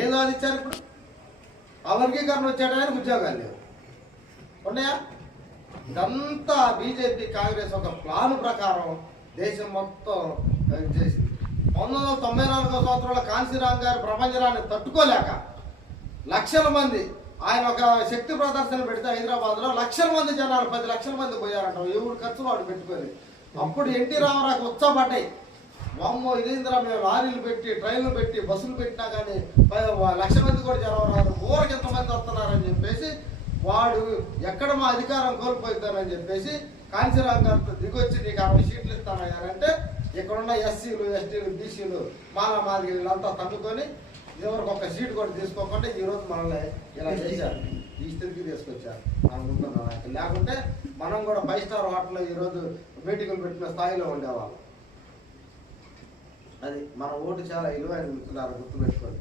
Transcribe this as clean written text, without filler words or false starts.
ఏం సాధించారు ఇప్పుడు? ఆ వర్గీకరణ వచ్చేటానికి ఉద్యోగాలు లేవు, ఉన్నాయా? ఇదంతా బీజేపీ కాంగ్రెస్ ఒక ప్లాన్ ప్రకారం దేశం మొత్తం చేసింది. 1994 సంవత్సరంలో కాంశీరామ్ గారు ప్రపంచరాన్ని తట్టుకోలేక లక్షల మంది, ఆయన ఒక శక్తి ప్రదర్శన పెడితే హైదరాబాద్లో లక్షల మంది జనాలు 10 లక్షల మంది పోయారంట, ఎవరు ఖర్చు వాడు పెట్టుకొని. అప్పుడు ఎన్టీ రామారావుకి ఉత్సాహపడ్డాయి. వామ్మో ఇదేంద్రా, మేము లారీలు పెట్టి ట్రైన్లు పెట్టి బస్సులు పెట్టినా కానీ 1 లక్ష మంది కూడా జనం రాదు, ఊరికి ఎంతమంది వస్తున్నారని చెప్పేసి వాడు ఎక్కడ మా అధికారం కోల్పోతారని చెప్పేసి కాంశీరామ్ గారితో దిగొచ్చి నీకు 60 సీట్లు ఇస్తానంటే ఇక్కడున్న ఎస్సీలు ఎస్టీలు బీసీలు మాలా మాదిరి వీళ్ళంతా తన్నుకొని ఎవరికి 1 సీటు కూడా తీసుకోకుండా ఈరోజు మనల్ని ఇలా చేశారు, ఈ స్థితికి తీసుకొచ్చారు. అనుకుంటున్నాను, లేకుంటే మనం కూడా 5 స్టార్ హోటల్లో ఈరోజు మీటింగులు పెట్టిన స్థాయిలో ఉండేవాళ్ళం. అది మన ఓటు చాలా విలువైన మిత్రులారా, గుర్తుపెట్టుకోండి.